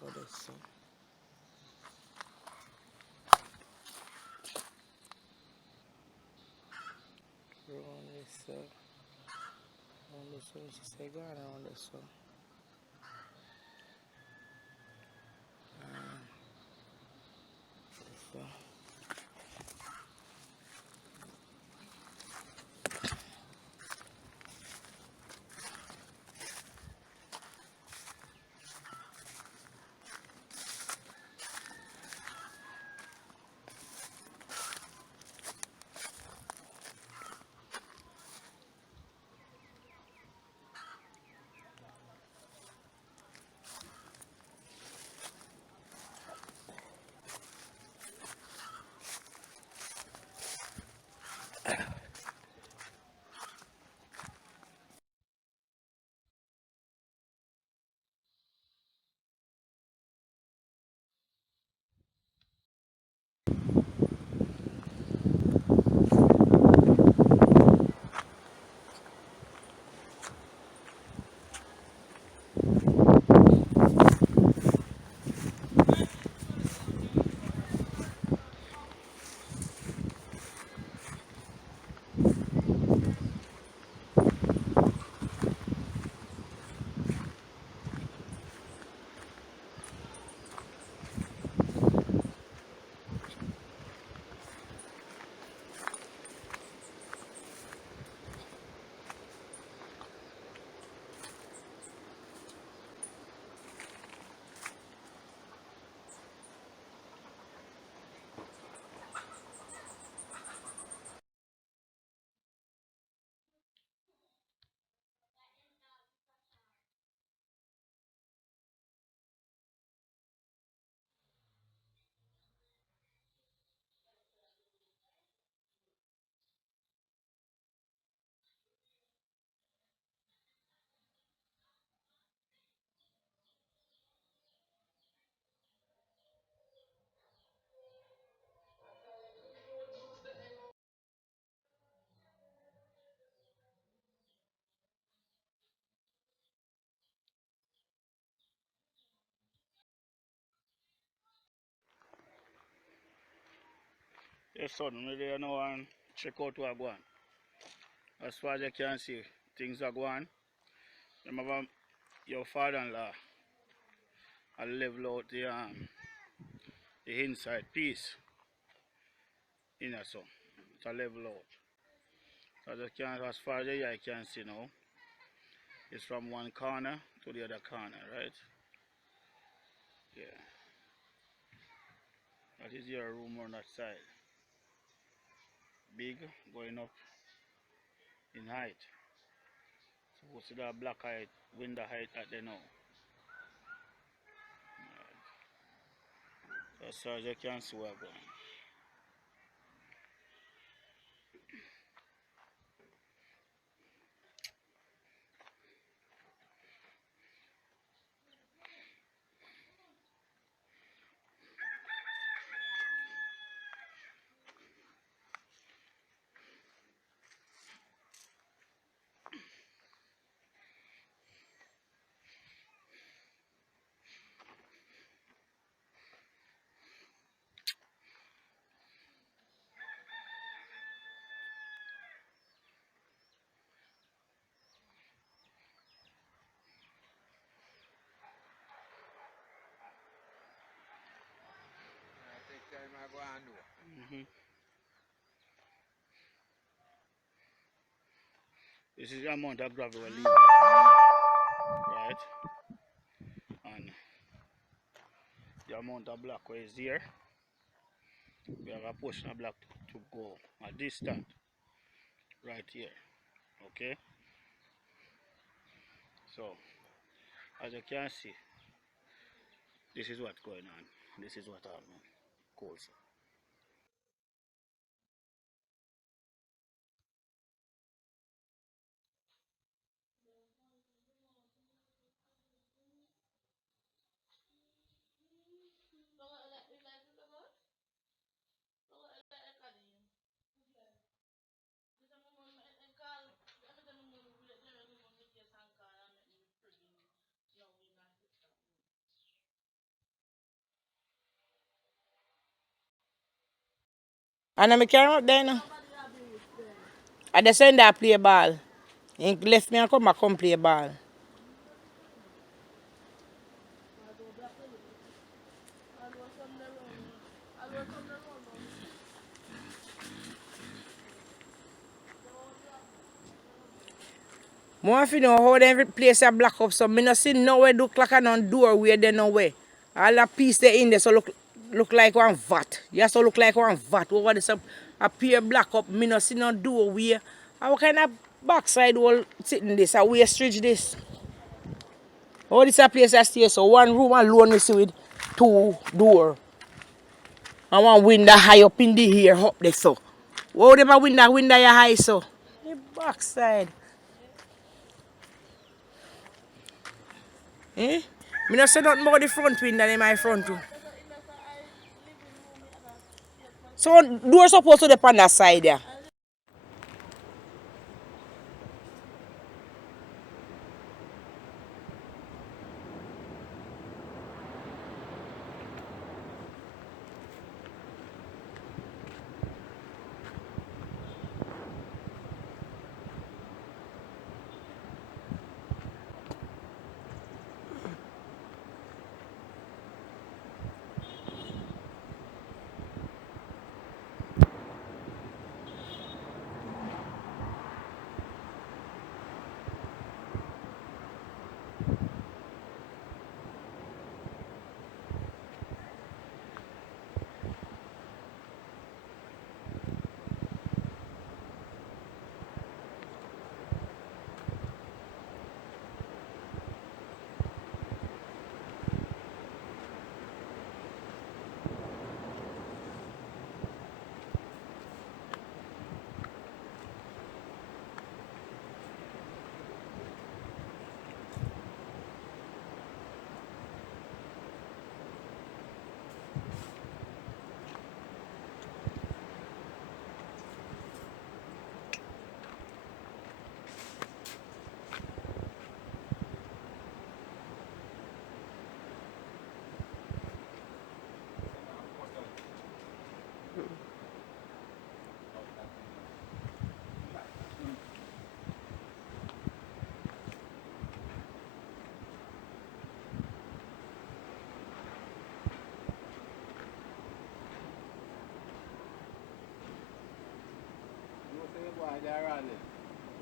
Go this way. Round this way. Round this way. She say go around this way. This way. Yes, son, we there now and check out what go on. As far as you can see, things are going. Remember, your father-in-law I level out the inside piece in a so to level out. So as far as the eye can see now, it's from one corner to the other corner, right? Yeah. That is your room on that side. Big, going up in height. So we see that black height, window height at there now. So as far as you can see where going. Mm-hmm. This is the amount of gravel we leave, right? And the amount of block where is here, we have a portion of block to go a distance right here. Okay? So as you can see, this is what's going on. This is what happening. Cool. And I carry up there now. I just send that play ball. He left me and come back come play ball. More if you know how every place are black up, so I not see nowhere look like a door where they nowhere. All the piece they in there so look like one vat. You so look like one vat. Over this appear black up. Me not see no door where. What kind of backside wall sitting this? A way stretch this. Oh, this a place I stay so one room alone we see with 2 doors. And one window high up in the air up there so. Wow, them a window you high so. The backside. Eh? Me not say nothing about the front window in my front room. So door supposed to be on that side there.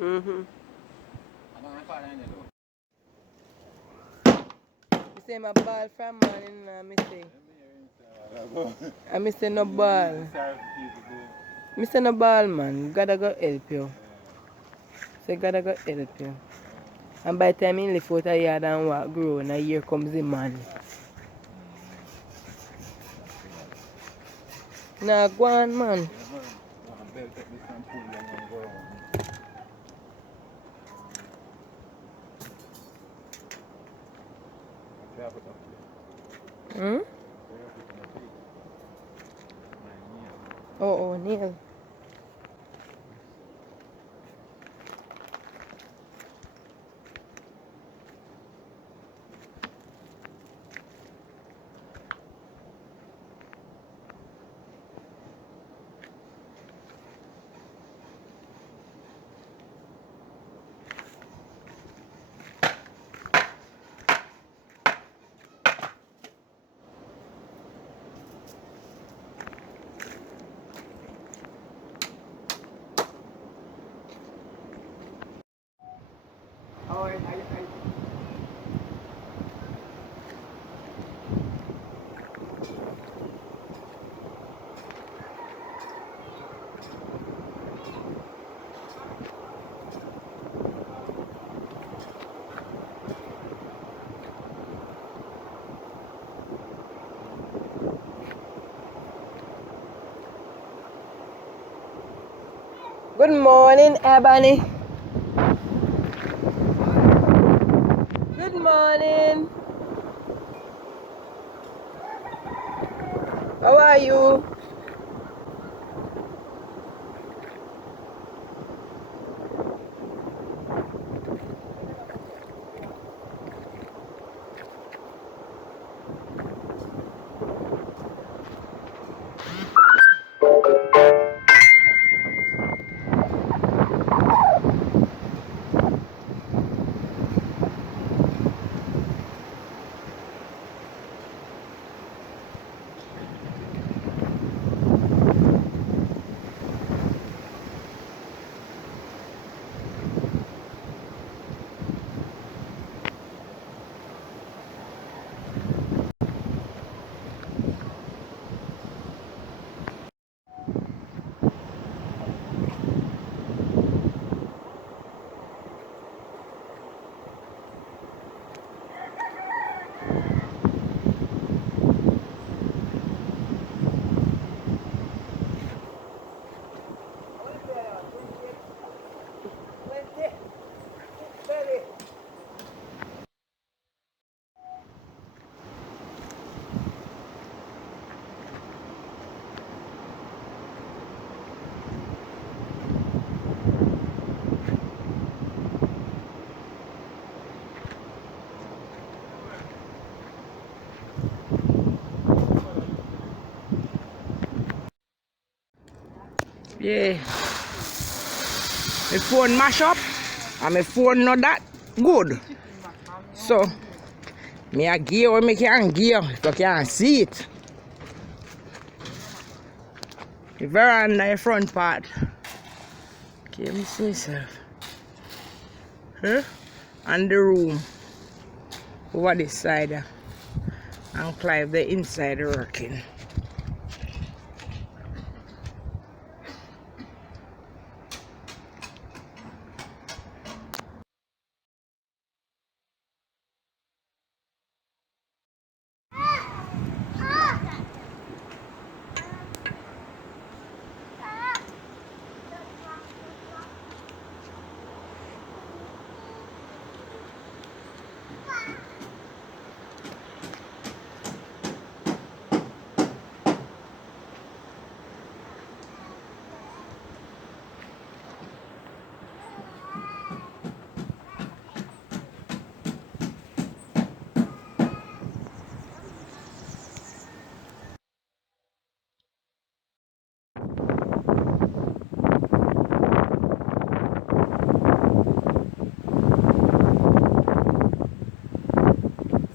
Mm-hmm. You say my ball from morning, I say. I say no ball. I say no ball, man. Gotta go help you. So gotta go help you. And by the time he lift out a yard and walk grow, and here comes the man. Nah, go on, man. Hmm? Oh, Neil. Good morning, Ebony. Good morning. How are you? Yeah. My phone mash up and my phone not that good. So me a gear when me can gear if you can see it. The veranda in the front part. Okay, me see myself. Huh? And the room over this side and Clive the inside working.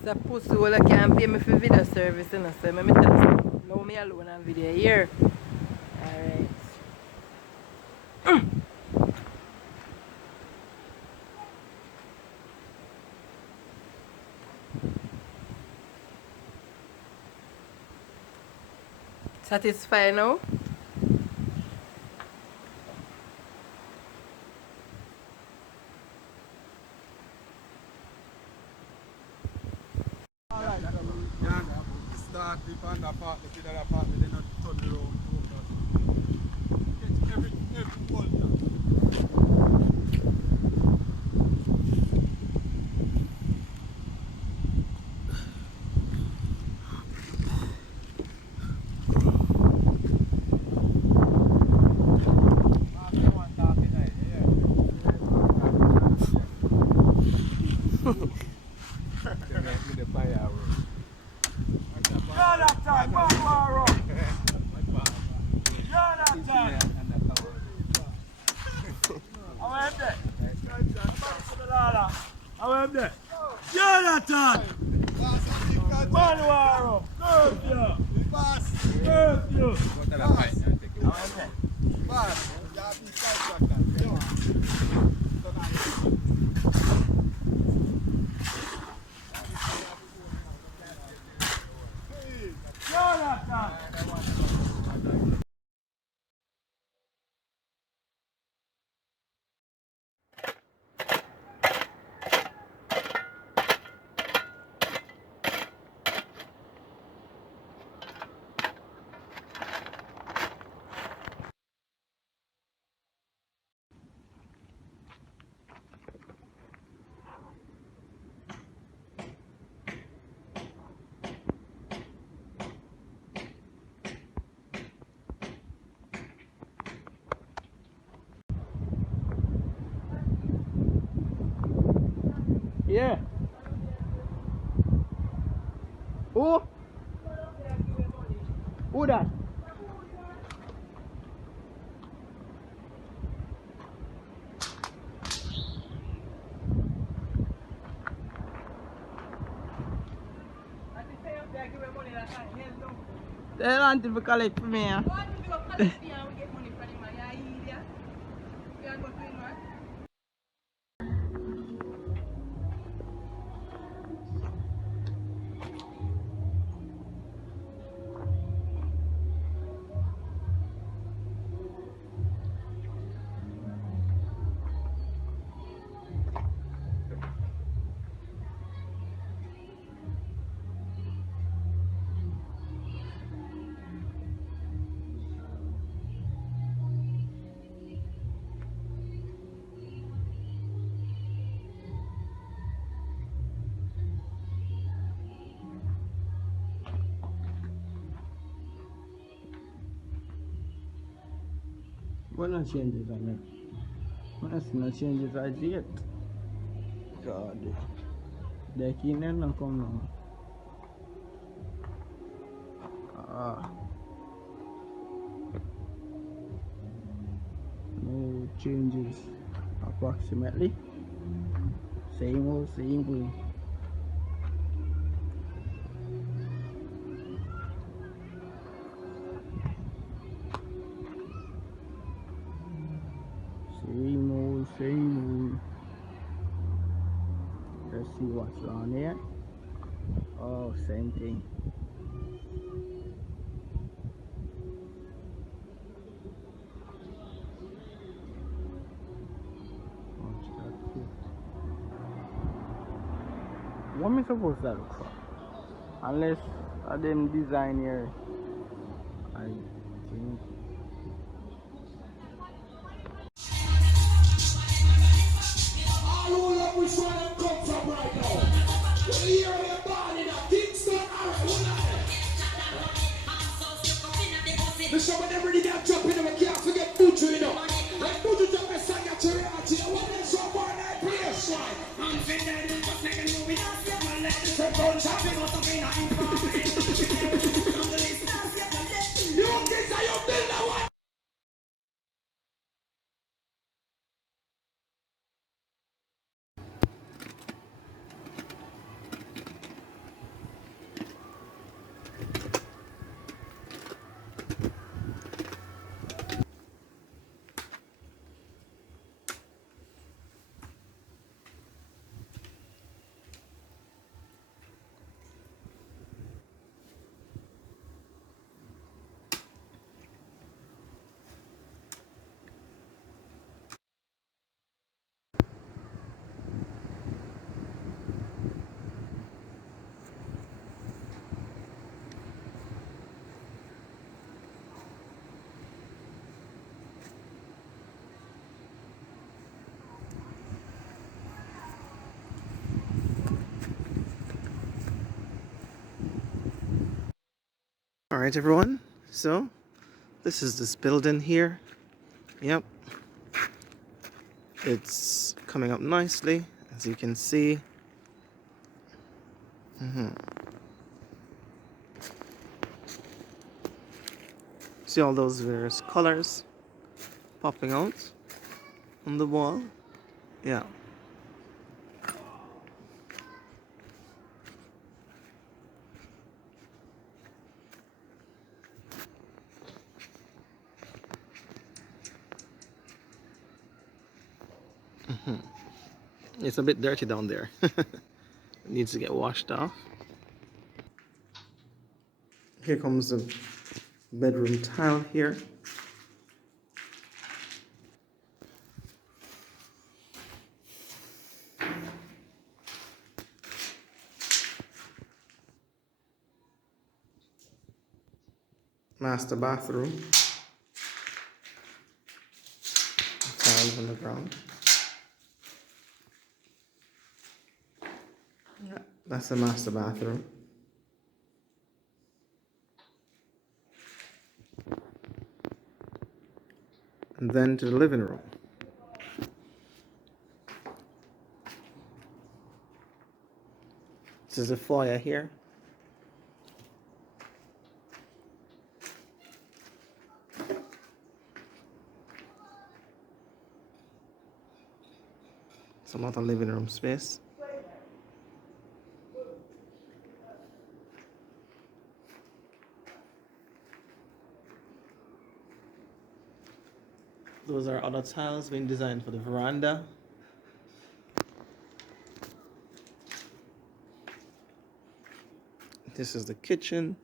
It's a pussy who can't pay me for video service, you know, so let me tell you, leave me alone on video here. Alright. Satisfied now? Start the pan apart, the kid apart, then not turn around. Every bolt. Jonathan! Manuaro! Curfew! Curfew! Jonathan! Yeah. Who? Who that? Tell auntie to collect for me. Why not change it on it? Let's not change it right yet. God. The key not come now. Ah. changes approximately. Same old, same way. Same old, same old. Let's see what's on here. Oh, same thing. Watch that too. What am I supposed to look for? Unless I them design here, I think. All over which one them come from right now. Well, here we are born in a Kingston, alright, hold on. The show when they ready to jump in, we can't forget Buju, you know. Like Buju jump and sang at your reality. What is so born that place, right? I'm feeling just like a movie. I'm letting the phone shopping out of me, I'm fine. You kids are your builder, what? Alright everyone, so this is this building here. Yep. It's coming up nicely, as you can see. See all those various colors popping out on the wall. Yeah. It's a bit dirty down there. It needs to get washed off. Here comes the bedroom tile here. Master bathroom. Tiles on the ground. Yeah, that's the master bathroom. And then to the living room. This is a foyer here. Some other living room space. Those are other tiles being designed for the veranda. This is the kitchen.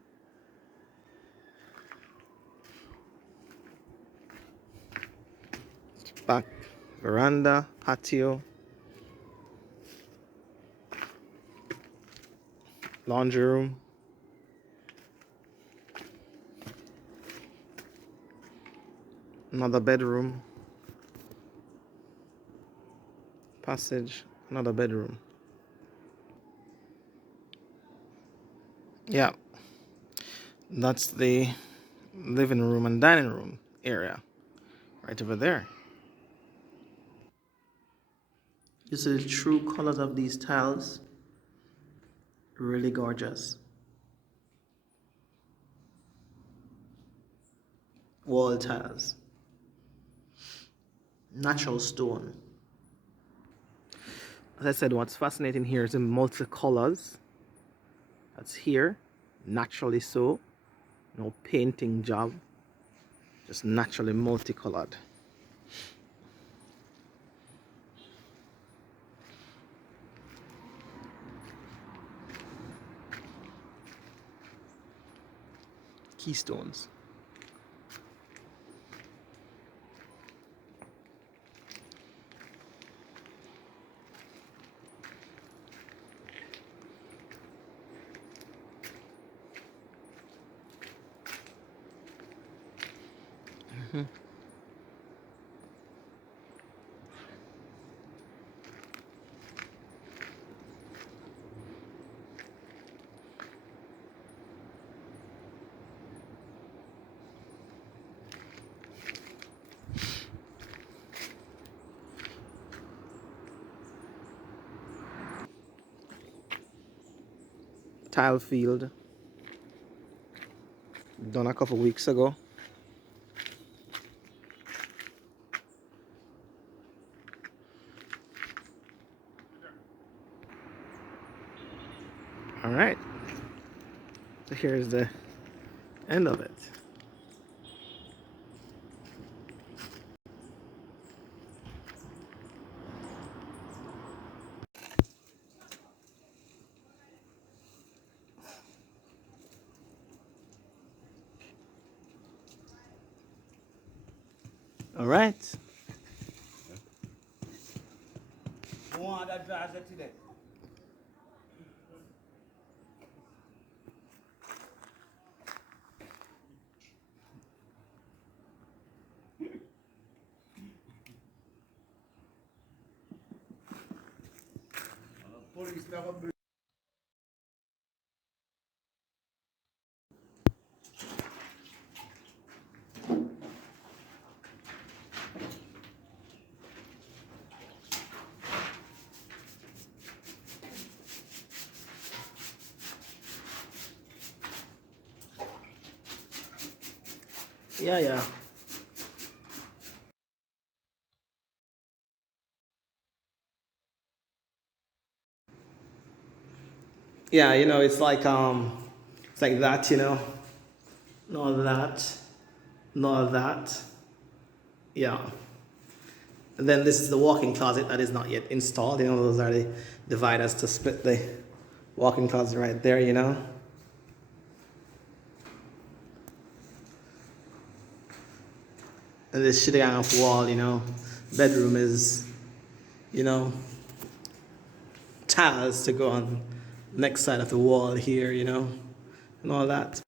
Back veranda, patio, laundry room. Another bedroom. Passage, another bedroom. Yeah, that's the living room and dining room area right over there. You see the true colors of these tiles. Really gorgeous. Wall tiles. natural stone. As I said, what's fascinating here is the multicolors. That's here, naturally so. No painting job, just naturally multicolored. Keystones. Tile field done a couple weeks ago. All right, so here's the end of it. All right. Police never bring. Yeah. Yeah, it's like that, None of that. None of that. Yeah. And then this is the walk-in closet that is not yet installed. Those are the dividers to split the walk-in closet right there, And this shitty off wall, bedroom is, tiles to go on next side of the wall here, and all that.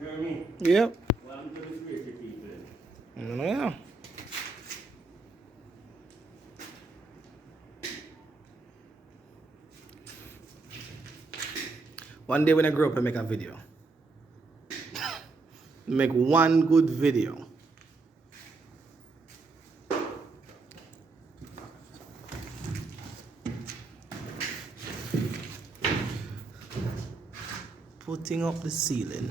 You know what I mean? Yep. Well, I'm going to create it people. Yeah. One day when I grow up, I make a video. Make one good video. Putting up the ceiling.